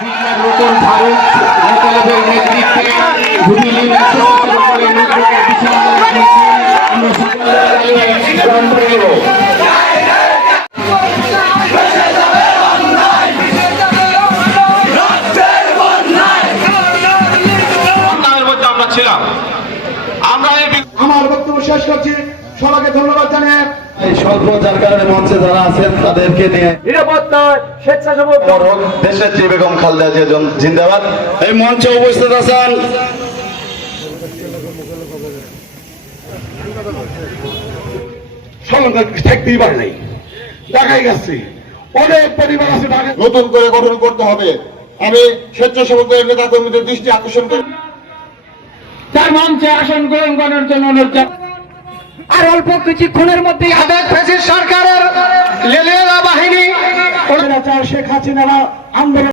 রতন ফারুক মোতালেবের নেতৃত্বে ঘুমিলি আমরা ছিলাম। আমার বক্তব্য শেষ করছি, সবাইকে ধন্যবাদ জানিয়ে এই স্বল্প যার কারণে মঞ্চে যারা আছেন তাদেরকে নিয়ে নিরাপত্তা স্বেচ্ছাসেবক দেশের যে বেগম খালেদা জিয়া জিন্দাবাদ। এই মঞ্চে উপস্থিত আছেন থাকতেই পারে নাই, ঢাকায় গেছে, অনেক পরিবার আছে ঢাকায়। নতুন করে গঠন করতে হবে। আমি স্বেচ্ছাসেবকদের নেতা কর্মীদের দৃষ্টি আকর্ষণ করি, তার মঞ্চে আসন গ্রহণ করার জন্য অনুরোধ। আর অল্প কিছুক্ষণের মধ্যে সরকারের লেলিয়া বাহিনী শেখ হাসিনা আন্দোলন